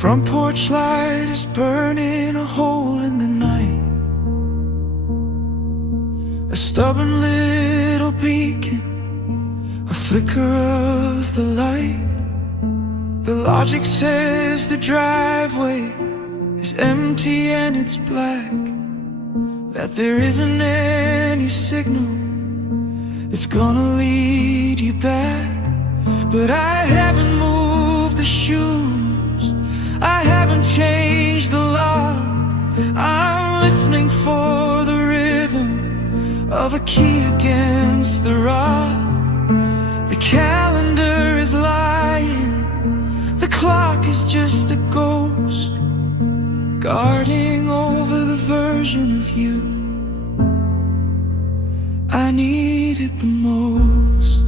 front porch light is burning a hole in the night. A stubborn little beacon, a flicker of the light. The logic says the driveway is empty and it's black, that there isn't any signal that's gonna lead you back. But I haven't moved the shoes, I haven't changed the lock. I'm listening for the rhythm of a key against the rock. The calendar is lying, the clock is just a ghost, guarding over the version of you I needed the most.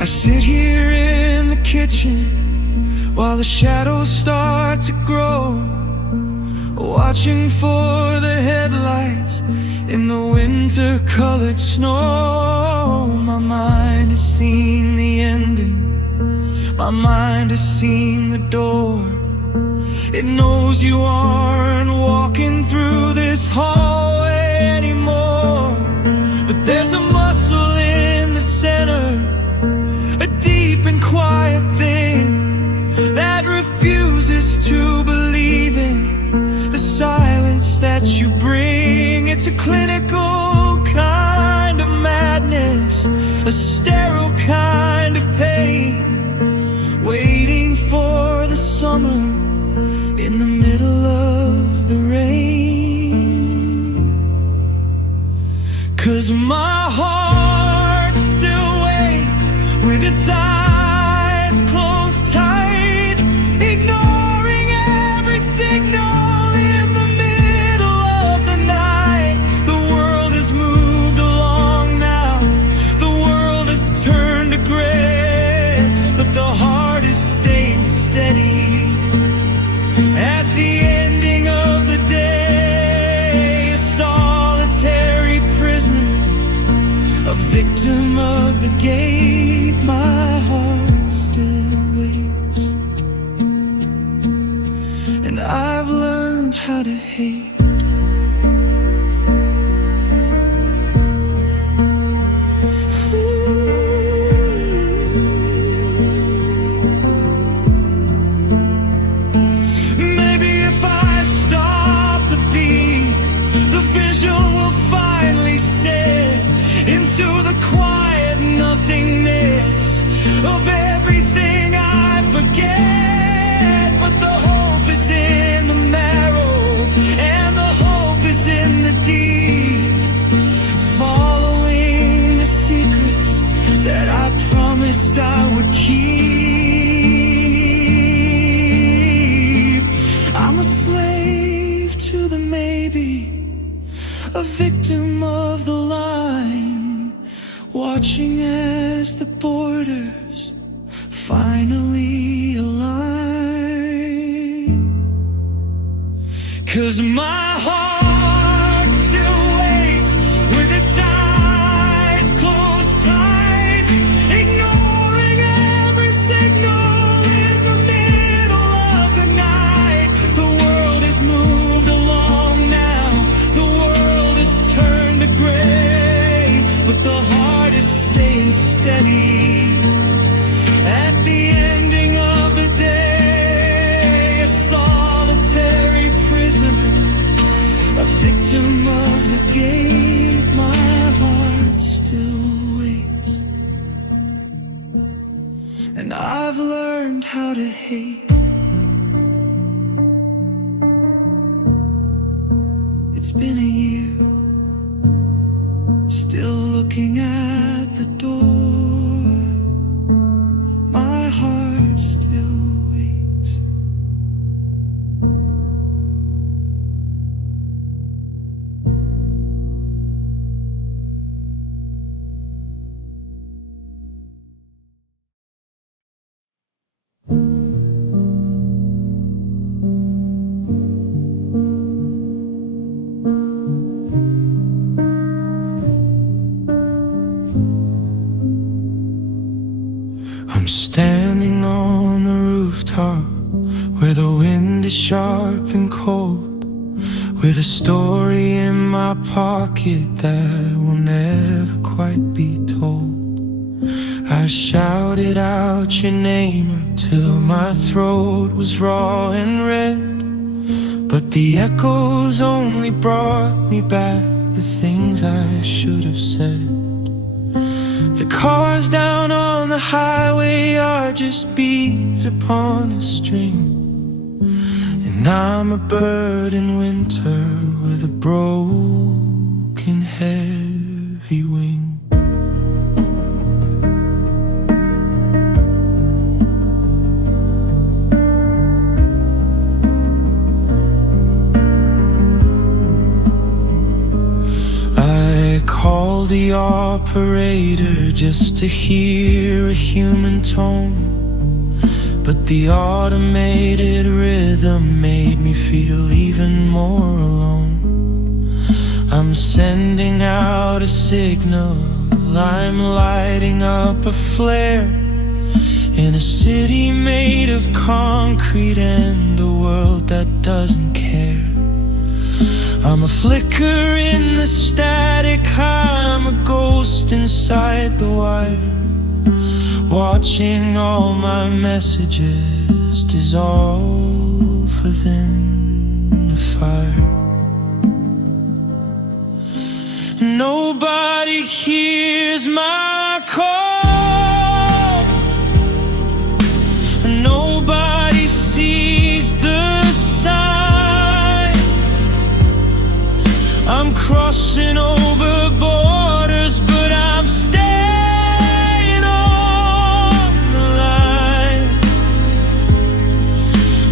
I sit here in the kitchen while the shadows start to grow, watching for the headlights in the winter-colored snow. My mind has seen the ending, my mind has seen the door. It knows you aren't walking through this hallway anymore. But there's a muscle in the center, a deep and quiet thing that refuses to believe in the silence that you bring. It's a clinical kind of madness, a sterile kind of pain, waiting for the summer in the middle of the rain. 'Cause my heart still waits with its eyes closed tight, ignoring every signal in the middle of the night. The world has moved along now, the world has turned to gray, but the heart is staying steady. At the ending of the day, a solitary prisoner, a victim of the gate, my heart still waits. And I've learned how to hate. Into the quiet nothingness of everything I forget. But the hope is in the marrow, and the hope is in the deep, following the secrets that I promised I would keep. I'm a slave to the maybe, a victim of the line, watching as the borders finally align. 'Cause my heart still waits with its eyes closed tight, ignoring every signal in the middle of the night. The world has moved along now, the world has turned to gray, but the heart is staying steady. At the ending of the day, a solitary prisoner, a victim of the gate, my heart still waits. And I've learned how to hate. It's been a year, still looking at the door, my heart still waits. I'm standing on the rooftop where the wind is sharp and cold, with a story in my pocket that will never quite be told. I shouted out your name until my throat was raw and red, but the echoes only brought me back the things I should have said. The cars down on the highway are just beats upon a string, and I'm a bird in winter with a broken heavy wing. I called the operator just to hear a human tone, but the automated rhythm made me feel even more alone. I'm sending out a signal, I'm lighting up a flare in a city made of concrete and a world that doesn't care. I'm a flicker in the static, I'm a ghost inside the wire, watching all my messages dissolve within the fire. Nobody hears my call, nobody sees the sign. I'm crossing over borders, but I'm staying on the line.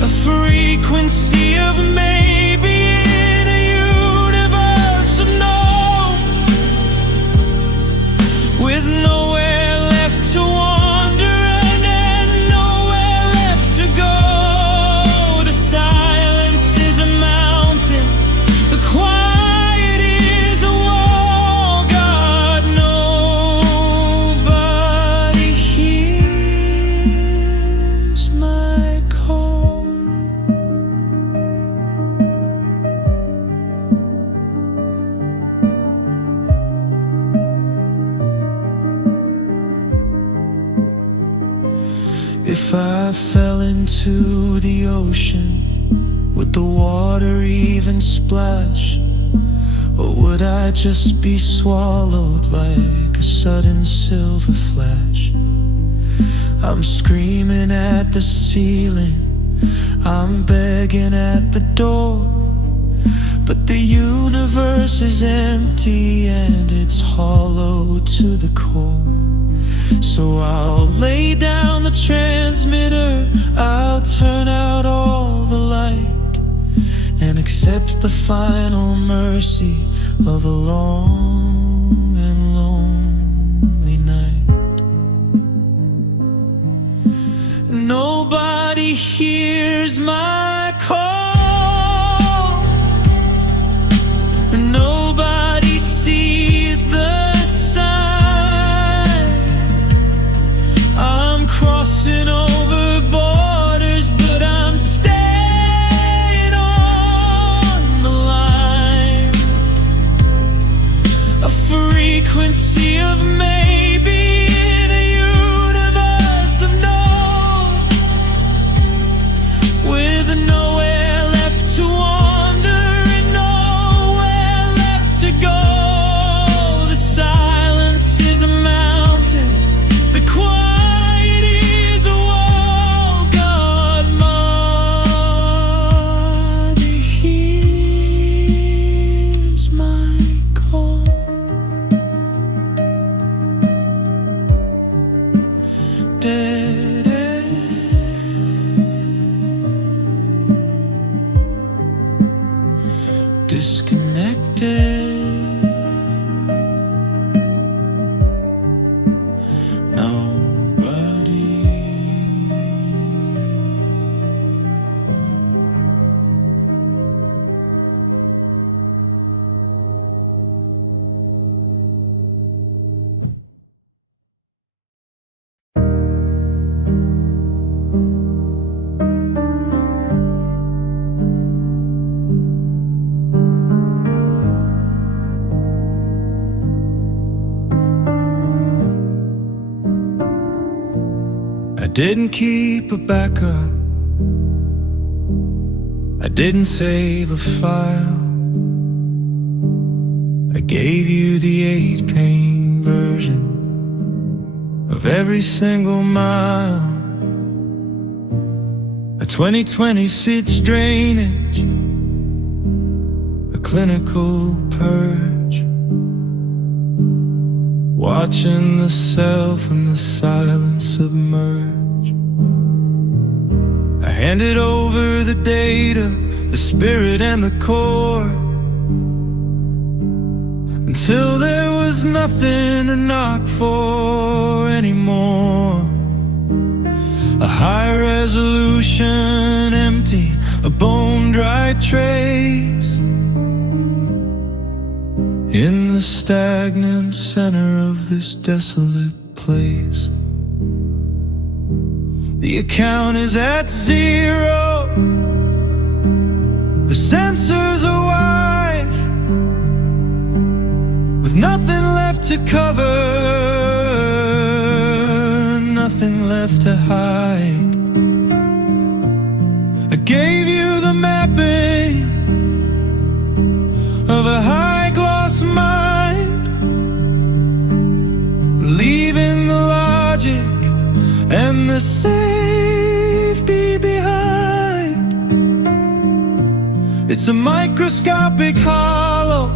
A frequency of maybe in a universe of no, with nowhere left to wander and nowhere left to go. The silence is a mountain, the quiet is a wall. God, nobody hears my call. If I fell into the ocean, would the water even splash? Or would I just be swallowed like a sudden silver flash? I'm screaming at the ceiling, I'm begging at the door, but the universe is empty and it's hollow to the core. So I'll lay down the transmitter, I'll turn out all the light, and accept the final mercy of a long and lonely night. Nobody hears my call, nobody sees the sign. I'm crossing over borders, but I'm staying on the line. A frequency of maybe in a universe of no, with nowhere left to wander and nowhere left to go. The silence is a mountain, the quiet is a wall. God, nobody hears my call. Dead end. Disconnected. I didn't keep a backup, I didn't save a file. I gave you the 8-pane version of every single mile. A 20/20 seats drainage, a clinical purge, watching the self and the silence submerge. I handed over the data, the spirit and the core, until there was nothing to knock for anymore. A high resolution empty, a bone-dry trace in the stagnant center of this desolate place. The account is at 0, the sensors are wide, with nothing left to cover, nothing left to hide. I gave you the mapping of a high-gloss mind, leaving the logic and the safety behind. It's a microscopic hollow,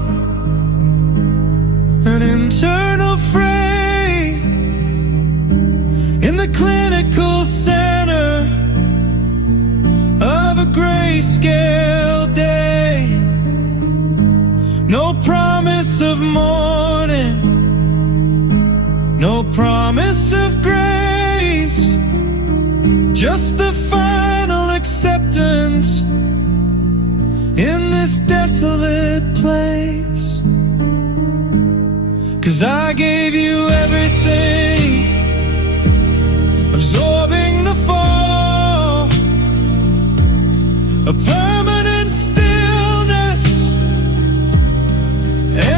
an internal frame in the clinical center of a grayscale day. No promise of morning, no promise of grace, just the final acceptance in this desolate place. 'Cause I gave you everything, absorbing the fall, a permanent stillness,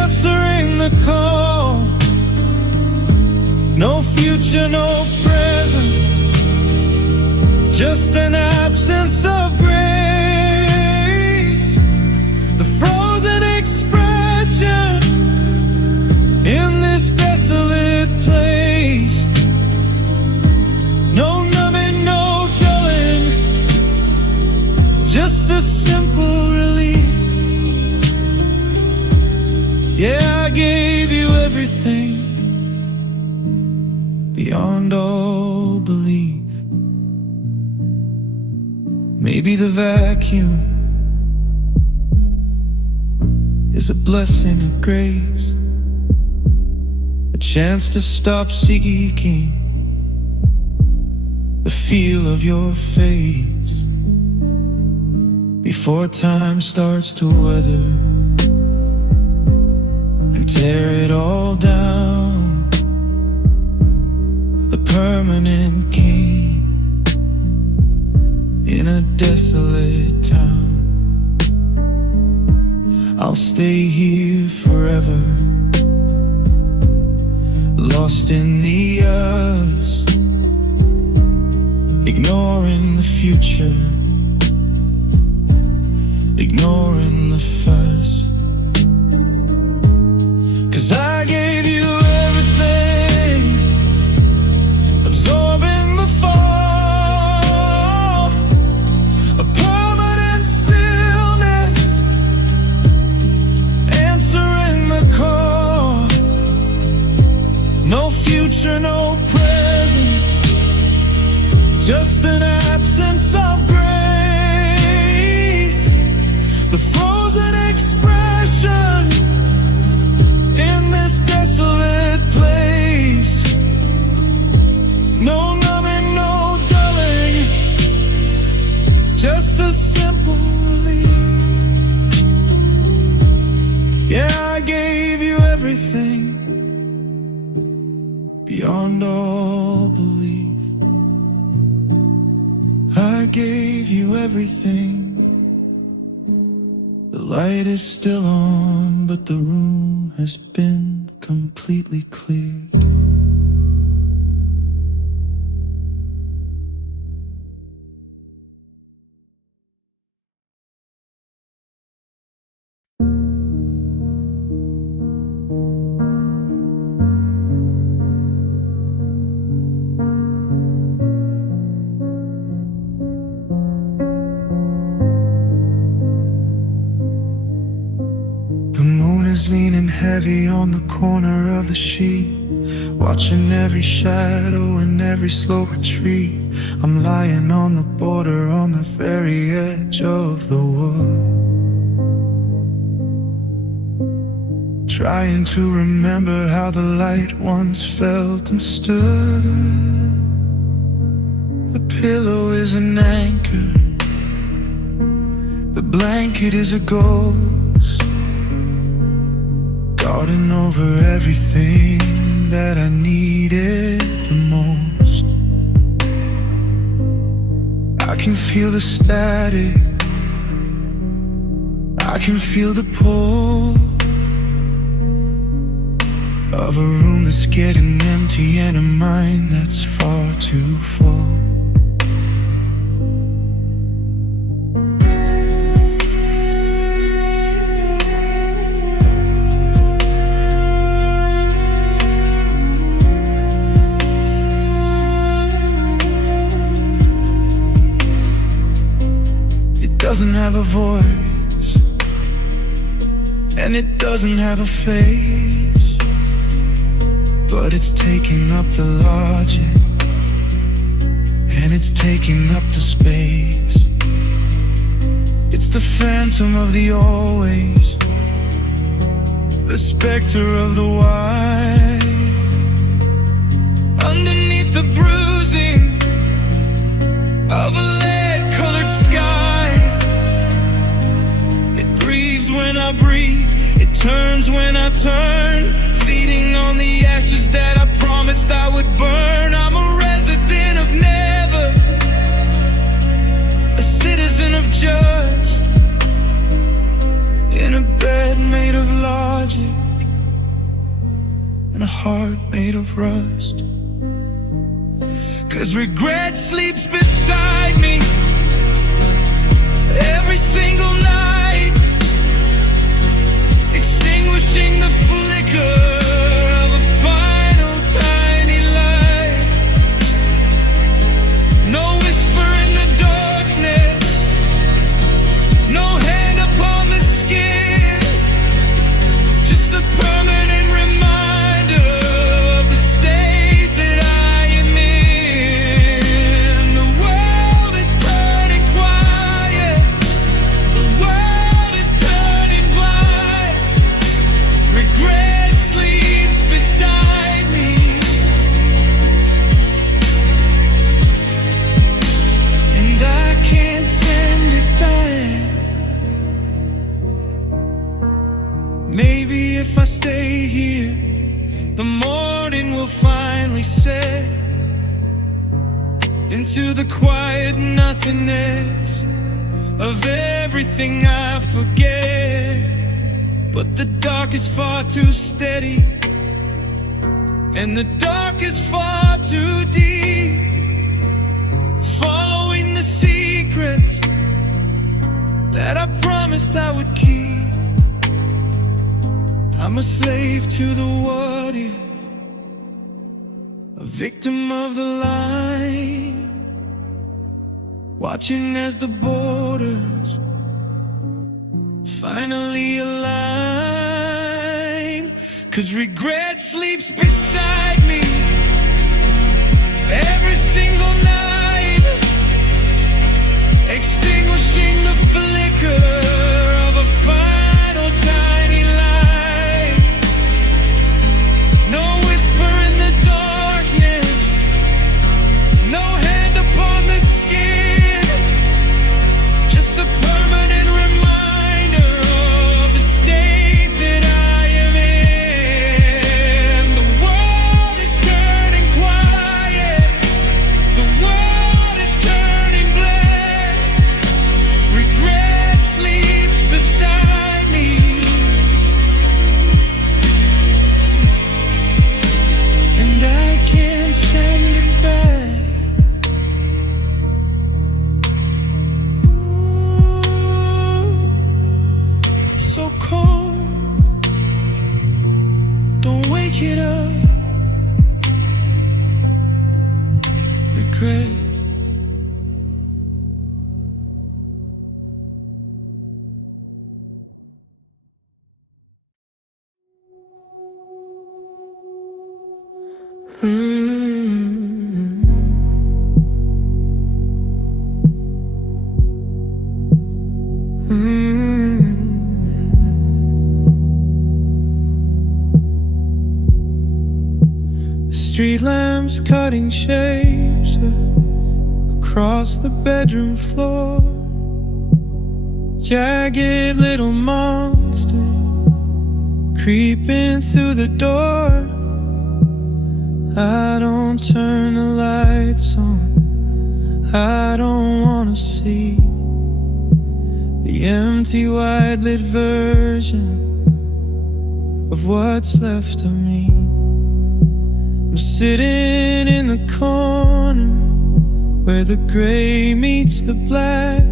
answering the call. No future, no present, just an absence of grace. The frozen expression in this desolate place. No numbing, no dulling, just a simple relief. Yeah, I gave you everything, beyond all belief. Maybe the vacuum is a blessing of grace, a chance to stop seeking the feel of your face before time starts to weather and tear it all down. The permanent king in a desolate town. I'll stay here forever, lost in the us, ignoring the future, ignoring the fuss. 'Cause I gave you everything, absorbing the fall, a permanent stillness, answering the call. No future, no present, just an absence of grace. The frozen expression in this desolate place. No numbing, no dulling, just a simple relief. Yeah, I gave you everything, beyond all belief. I gave you everything. The light is still on, but the room has been completely cleared. heavy on the corner of the sheet, watching every shadow and every slow retreat. I'm lying on the border, on the very edge of the world, trying to remember how the light once felt and stood. The pillow is an anchor, the blanket is a ghost, guarding over everything that I needed the most. I can feel the static, I can feel the pull of a room that's getting empty and a mind that's far too full. It doesn't have a voice, and it doesn't have a face, but it's taking up the logic, and it's taking up the space. It's the phantom of the always, the specter of the why. Underneath the bruising of a lead-colored sky, it breathes when I breathe, it turns when I turn, feeding on the ashes that I promised I would burn. I'm a resident of never, a citizen of just, in a bed made of logic and a heart made of rust. 'Cause regret sleeps beside me every single night, extinguishing the flicker of a final tiny light. No whisper in the darkness, no hand upon the skin, just a permanent reminder of the state that I am in. The world is turning quiet, the world is turning blind. Regret sleeps beside me, and I can't send it back. Maybe if I stay here, the morning will finally set into the quiet nothingness of everything I forget. But the dark is far too steady, and the dark is far too deep, following the secrets that I promised I would keep. I'm a slave to the what if, a victim of the line, watching as the borders finally align. 'Cause regret sleeps beside me every single night, extinguishing the flicker of a final tiny light. No whisper in the darkness, no hand upon the skin, just a permanent reminder of the state that I am in. The world Street lamps cutting shapes across the bedroom floor. Jagged little monster creeping through the door. I don't turn the lights on, I don't wanna see the empty white lit version of what's left of me. I'm sitting in the corner where the gray meets the black,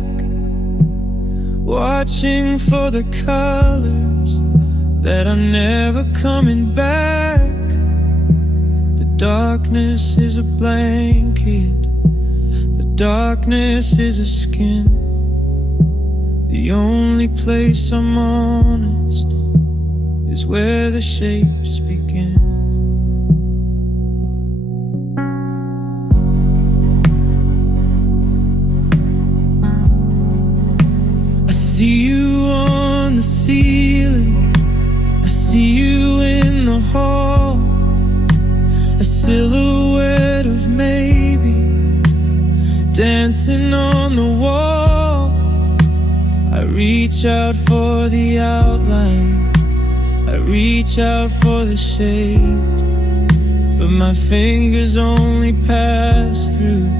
watching for the colors that are never coming back. The darkness is a blanket, the darkness is a skin. The only place I'm honest is where the shapes begin. I see you on the ceiling, I see you in the hall, a silhouette of maybe dancing on the wall. I reach out for the outline, I reach out for the shape, but my fingers only pass through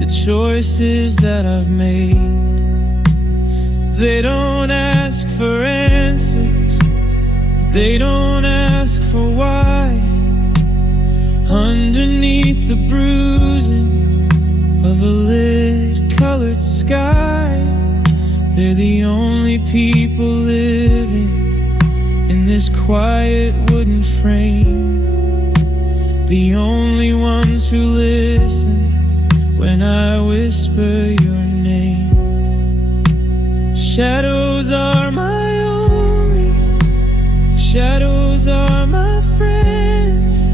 the choices that I've made. They don't ask for answers, they don't ask for why. Underneath the bruising of a lit colored sky, they're the only people living in this quiet wooden frame, the only ones who listen when I whisper your name. Shadows are my only, shadows are my friends,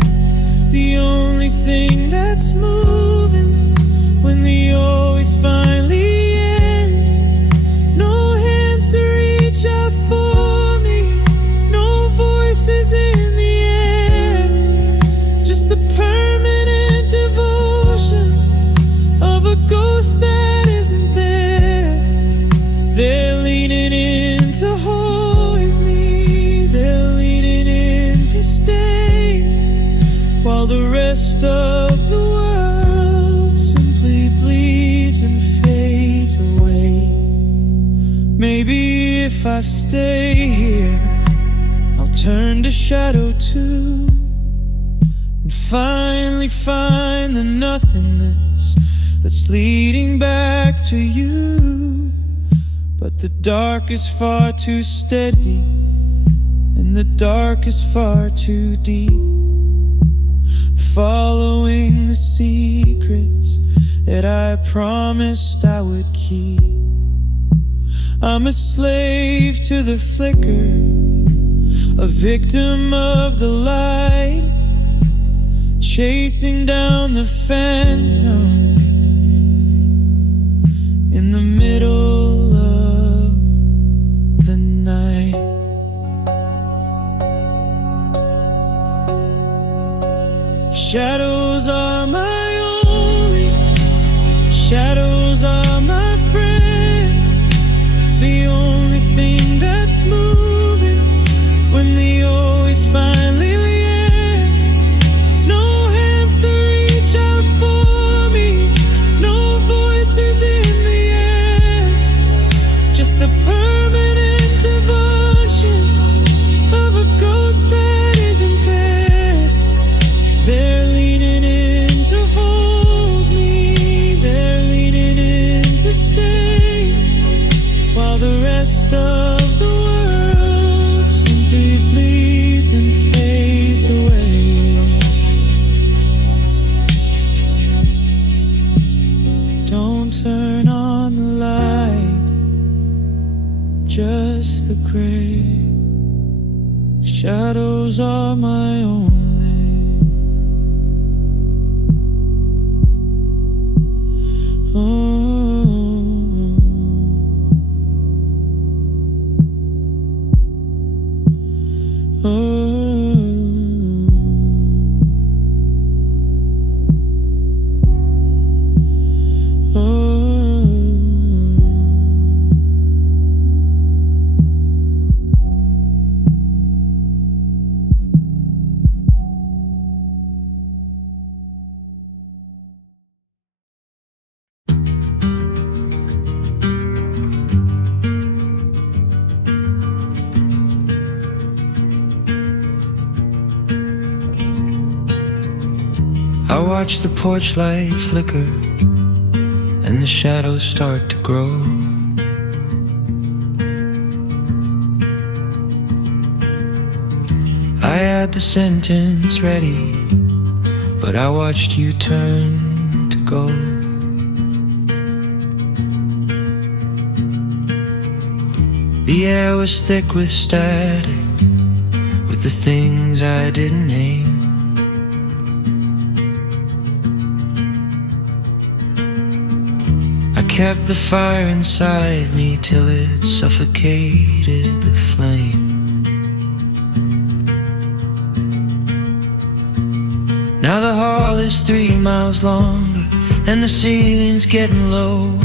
the only thing that's moving when the always finally ends. No hands to reach out for me, no voices in the air, just the permanent devotion of a ghost that isn't there. They're leaning in to hold me, they're leaning in to stay, while the rest of the world simply bleeds and fades away. Maybe if I stay here, I'll turn to shadow too, and finally find the nothingness that's leading back to you. But the dark is far too steady, and the dark is far too deep, following the secrets that I promised I would keep. I'm a slave to the flicker, a victim of the light, chasing down the phantom in the middle of the night. Shadows are my only, shadows are my friends, the only thing that's moving when the always finally ends. No hands to reach out for me, no voices in the air, just the permanent devotion of a ghost that isn't there. They're leaning in to hold me, they're leaning in to stay, while the rest of the world simply bleeds and fades away. Don't turn on the light, just the gray. Shadows are my only, I watch the porch light flicker and the shadows start to grow. I had the sentence ready, but I watched you turn to go. The air was thick with static, with the things I didn't name. I kept the fire inside me till it suffocated the flame. Now the hall is 3 miles longer and the ceiling's getting low.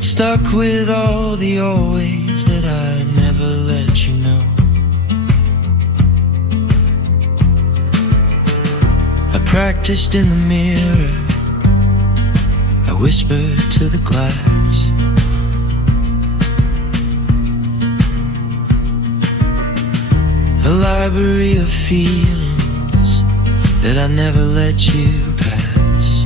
Stuck with all the always that I'd never let you know. I practiced in the mirror, I whispered to the glass. A library of feelings that I never let you pass.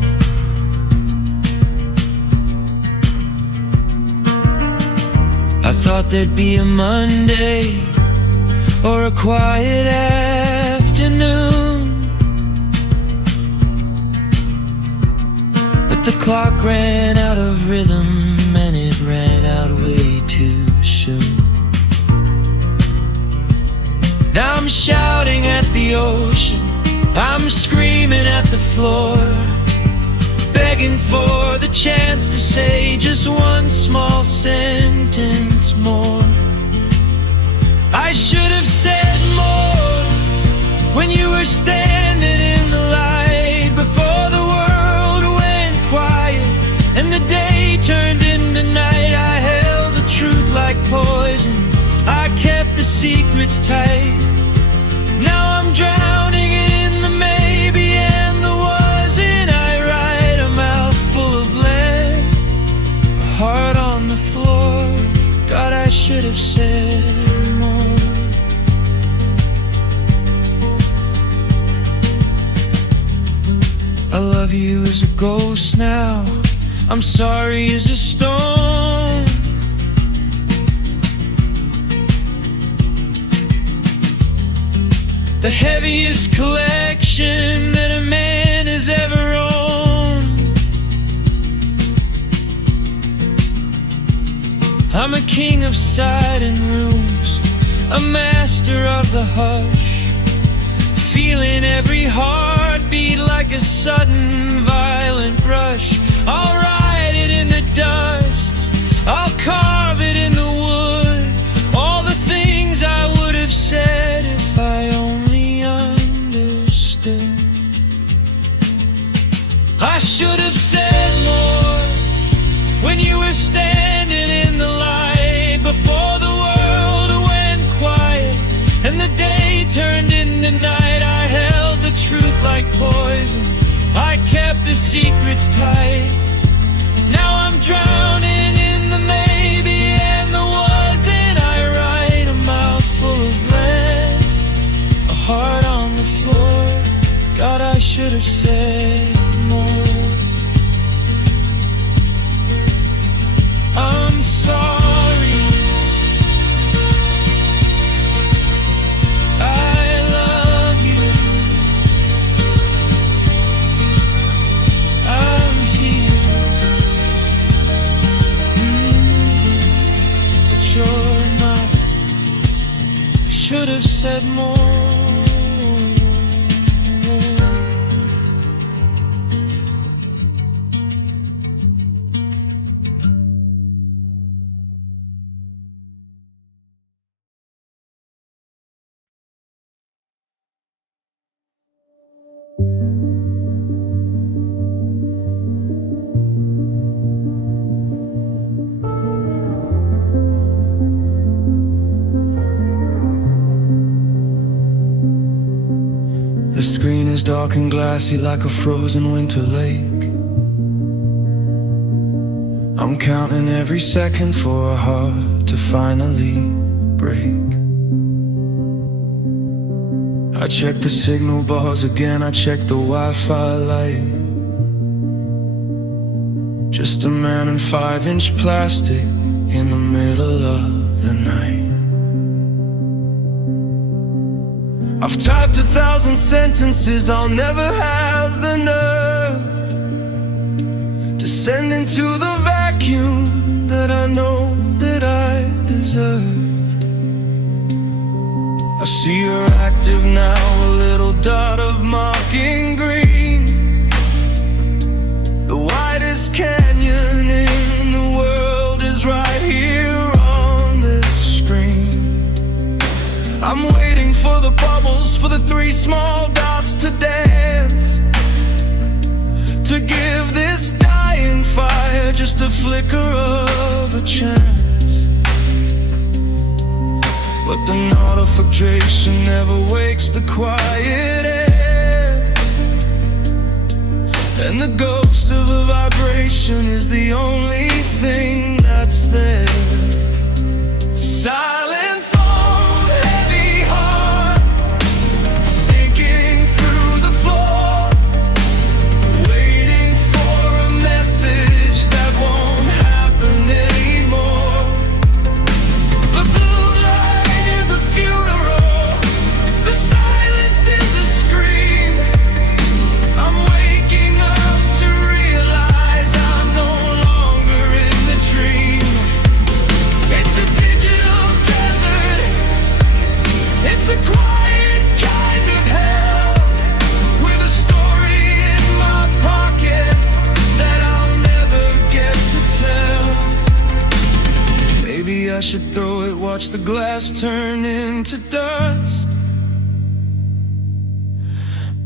I thought there'd be a Monday or a quiet afternoon, but the clock ran out of rhythm and it ran out way too soon. Now I'm shouting at the ocean, I'm screaming at the floor, begging for the chance to say just one small sentence more. I should have said more when you were standing in the light, before the world went quiet and the day turned into night. I held the truth like poison, I kept the secrets tight. Now I'm drowning in the maybe and the wasn't. I write a mouth full of lead, a heart on the floor. God, I should have said more. I love you as a ghost now, I'm sorry as a stone. The heaviest collection that a man has ever owned. I'm a king of silent rooms, a master of the hush, feeling every heartbeat like a sudden violent rush. I'll write it in the dust, I'll carve it in the wood, all the things I would have said if I only understood. I should have said more when you were standing in the light, before the world went quiet and the day turned into night. I held the truth like poison, I kept the secrets tight. Now I'm drowning in the maybe and the wasn't. I write a mouth full of lead, a heart on the floor. God, I should have said more. I'm sorry, I love you, I'm here, but you're not. I should have said more. dark and glassy like a frozen winter lake. I'm counting every second for a heart to finally break. I check the signal bars again, I check the Wi-Fi light. Just a man in 5-inch plastic in the middle of the night. I've typed 1,000 sentences, I'll never have the nerve to send into the vacuum that I know that I deserve. I see you're active now, a little dot of mocking green. The widest canyon in the world is right here on this screen. I'm waiting for the bubbles, for the 3 small dots to dance, to give this dying fire just a flicker of a chance. But the notification never wakes the quiet air, and the ghost of a vibration is the only thing that's there. Silent phone, heavy heart, sinking through the floor, waiting for a message that won't happen anymore. The blue light is a funeral, the silence is a scream. I'm waking up to realize I'm no longer in the dream. It's a digital desert, it's a quiet kind of hell, with a story in my pocket that I'll never get to tell. Maybe I should throw it, watch the glass turn into dust,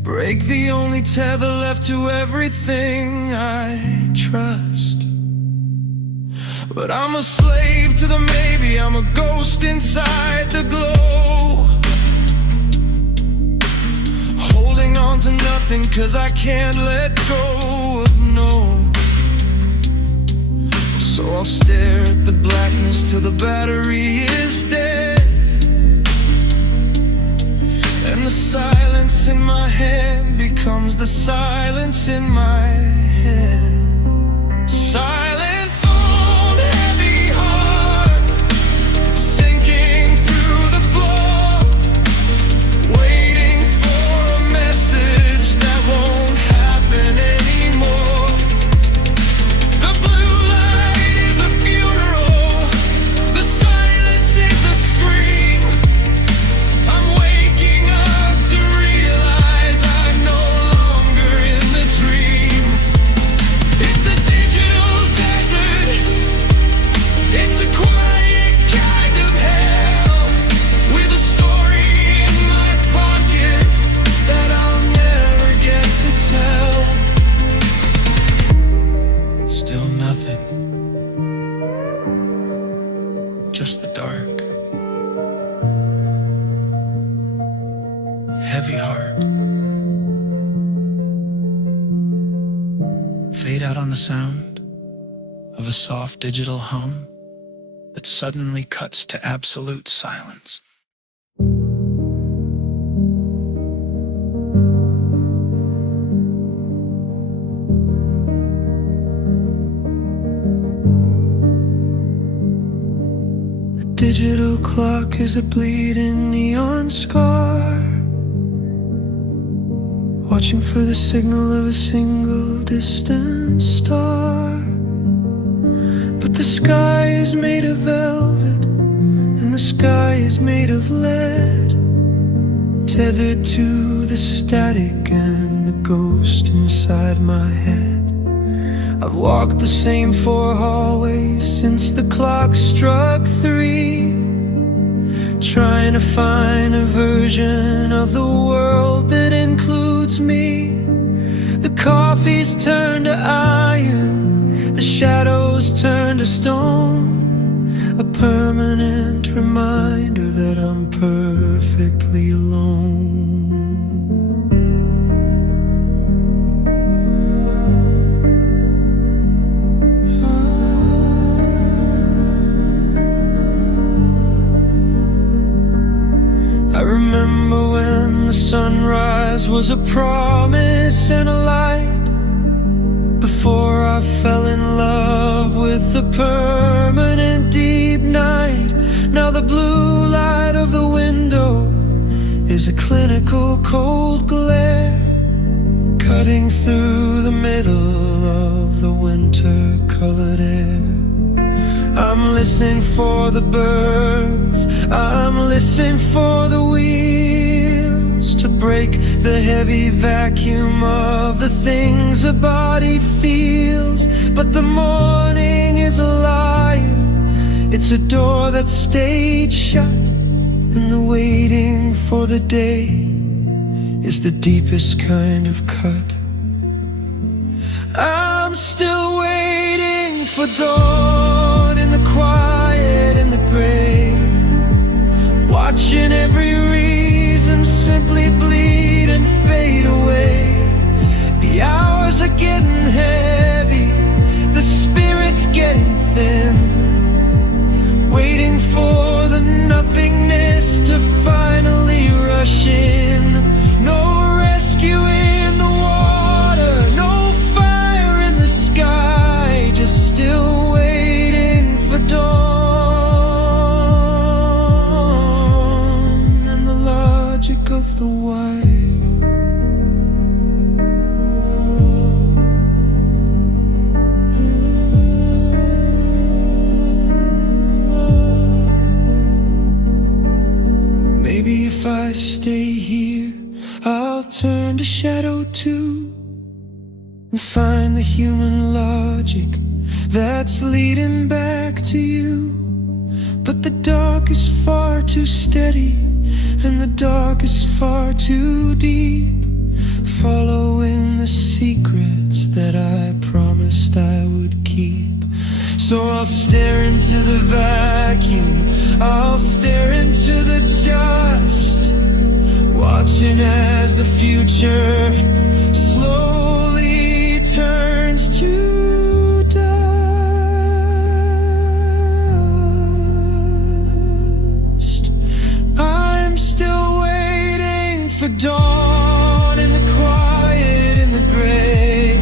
break the only tether left to everything I trust. But I'm a slave to the maybe, I'm a ghost inside the glow, holding on to nothing cause I can't let go of no. So I'll stare at the blackness till the battery is dead, and the silence in my head becomes the silence in my head. Silent phone, heavy heart, sinking through the floor, waiting for a message that won't happen anymore. The blue light is a funeral, the silence is a scream. I'm waking up to realize I'm no longer in the dream. It's a digital desert, it's a quiet kind of hell, with a story in my pocket that I'll never get to tell. Still nothing, just the dark. Heavy heart. Fade out on the sound of a soft digital hum that suddenly cuts to absolute silence. The digital clock is a bleeding neon scar, watching for the signal of a single distant star. But the sky is made of velvet, and the sky is made of lead, tethered to the static and the ghost inside my head. I've walked the same 4 hallways since the clock struck 3, trying to find a version of the world that includes me. The coffee's turned to iron, the shadows turn to stone, a permanent reminder that I'm perfectly alone. Ours was a promise and a light before I fell in love with the permanent deep night. Now the blue light of the window is a clinical cold glare, cutting through the middle of the winter-colored air. I'm listening for the birds, I'm listening for the wheels to break the heavy vacuum of the things a body feels. But the morning is a liar, it's a door that stayed shut, and the waiting for the day is the deepest kind of cut. I'm still waiting for dawn in the quiet, in the gray, watching every reason simply bleed and fade away. The hours are getting heavy, the spirit's getting thin, waiting for the nothingness to finally rush in. No rescue in the water, no fire in the sky, just still waiting for dawn and the logic of the why. Maybe if I stay here, I'll turn to shadow too, and find the human logic that's leading back to you. But the dark is far too steady, and the dark is far too deep, following the secrets that I promised I would keep. So I'll stare into the vacuum, I'll stare into the dust, watching as the future slowly turns to dust. I'm still waiting for dawn in the quiet, in the gray,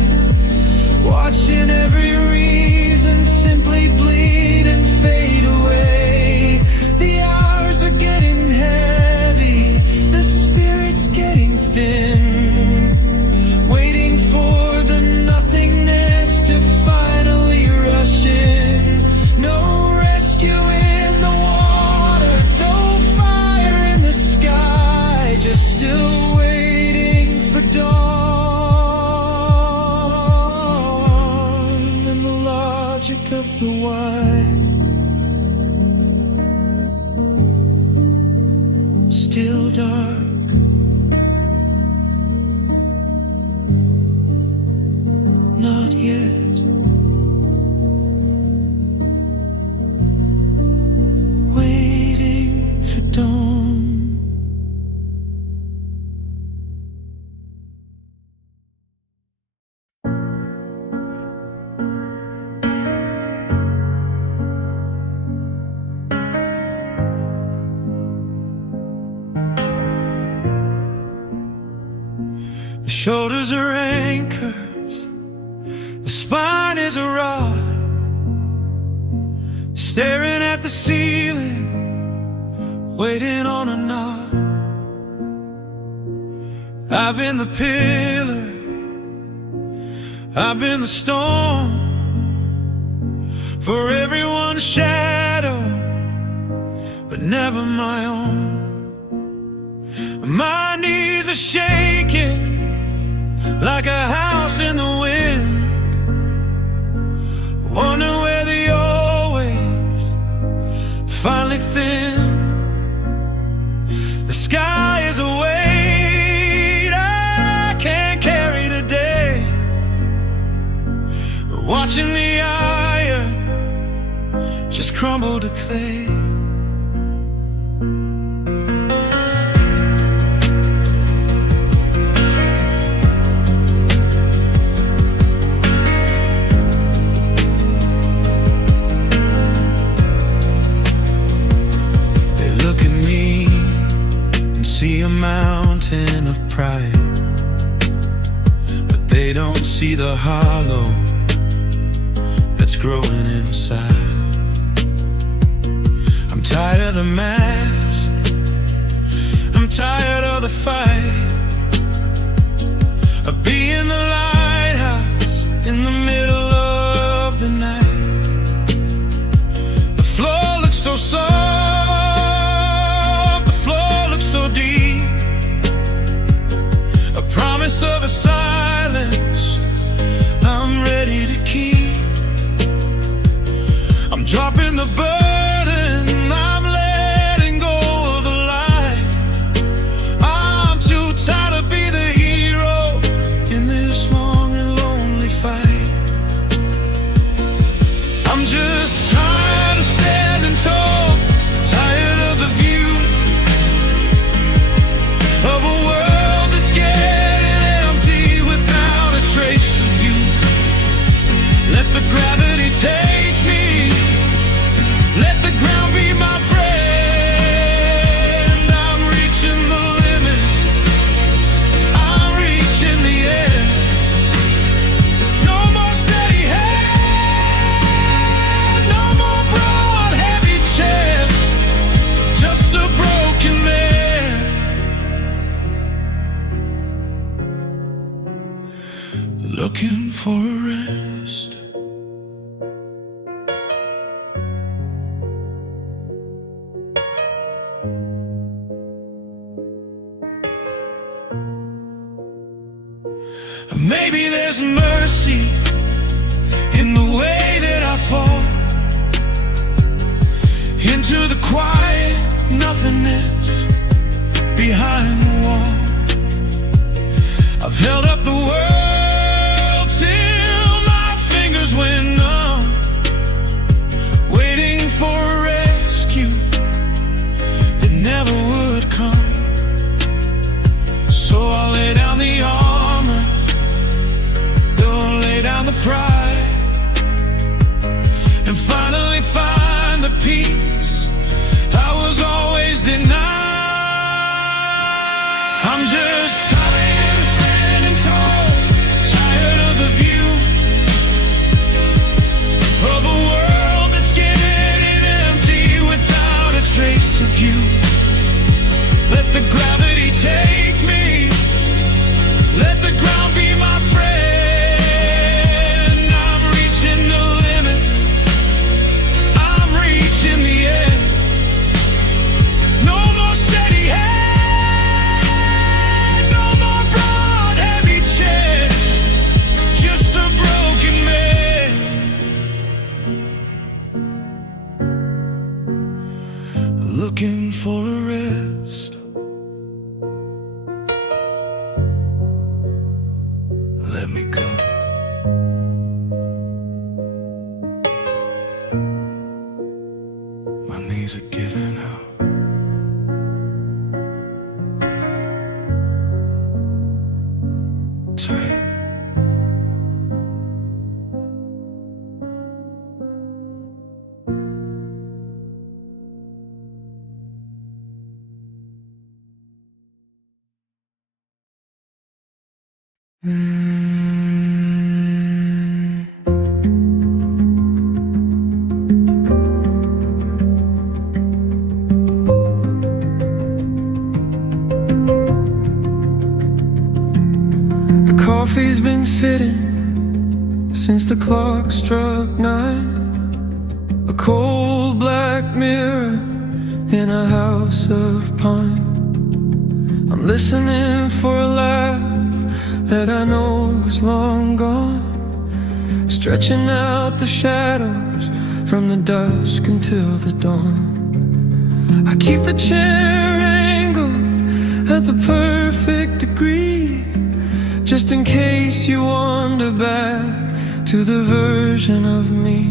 watching every reason simply bleed and fade away. The hours are getting heavy, the spirit's getting thin, waiting for the nothingness to finally rush in. No rescue in the water, no fire in the sky, just still waiting for dawn and the logic of the why. Still dark, not yet, waiting for dawn. The shoulders are anchors, the spine is a rod, staring at the ceiling, waiting on a nod. I've been the pillar, I've been the storm, for everyone's shadow, but never my own. My knees are shaking like a house in the wind, wondering where the old ways finally thin. The sky is a weight I can't carry today, watching the iron just crumble to clay. See a mountain of pride, they don't see the hollow that's growing inside. I'm tired of the mask, I'm tired of the fight, of being the lighthouse in the middle of the night. The floor looks so soft, the floor looks so deep, a promise of a silence I'm ready to keep. I'm dropping the burden, I'm letting go of the lie. I'm too tired to be the hero in this long and lonely fight. I'm just tired of standing tall, tired of the view of a world that's getting empty without a trace of you. Let the gravity take me, let the ground be my friend. I'm reaching the limit, I'm reaching the end. No more steady hand, no more broad heavy chest, just a broken man looking for a rest. Maybe there's mercy in the way that I fall into the quiet nothingness behind the wall. I've held up the world till my fingers went numb, waiting for a rescue that never would come. So I'll lay down the armor, lay down the pride, and finally find the peace I was always denied. I'm just tired of standing tall, tired of the view of a world that's getting empty without a trace of you. Let the gravity take me, let the ground be my friend. Looking for a rest. Let me go. My knees are giving out. Tight. The coffee's been sitting since the clock struck 9. A cold black mirror in a house of pine. I'm listening for a laugh that I know is long gone, stretching out the shadows from the dusk until the dawn. I keep the chair angled at the perfect degree, just in case you wander back to the version of me.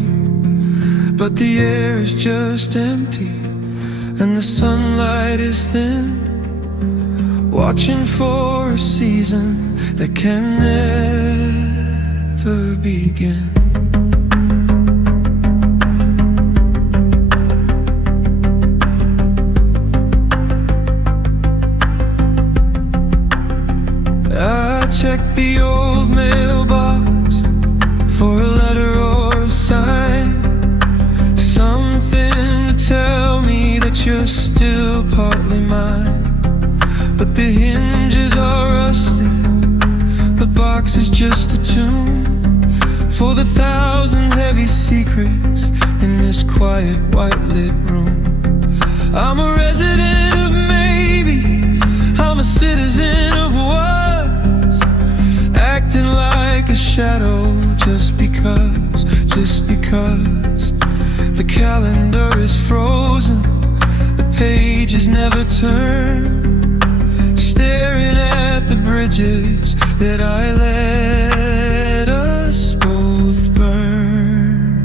But the air is just empty and the sunlight is thin, watching for a season that can never begin. I check the old mail voice in this quiet, white lit room. I'm a resident of maybe, I'm a citizen of was, acting like a shadow just because the calendar is frozen, the pages never turn, staring at the bridges that I let us both burn.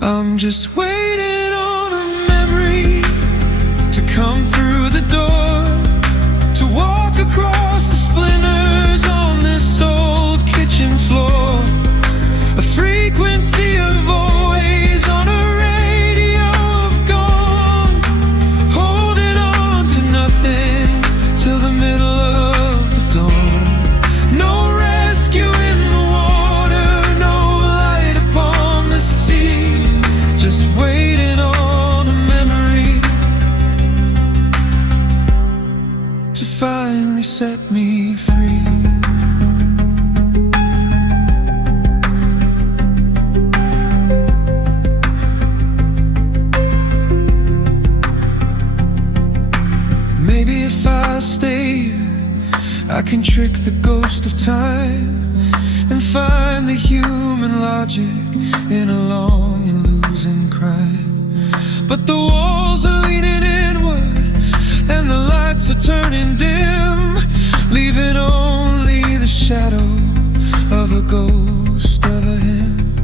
I'm just waiting on a memory to come through the door, to walk across the splinters on this old kitchen floor, a frequency of always on a radio of gone, holding on to nothing till the middle of the dawn. No rescue in the water, no light upon the sea, just waiting on a memory to finally set me free. Maybe if I stay here, I can trick the ghost of time and find the human logic in a long and losing crime. But the walls are leaning inward and the lights are turning dim, leaving only the shadow of a ghost of a hymn.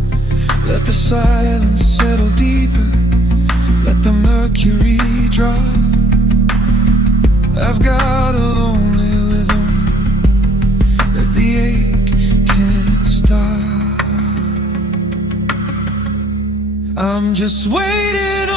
Let the silence settle deeper, let the mercury drop. I've got a lonely rhythm that the ache can't stop. I'm just waiting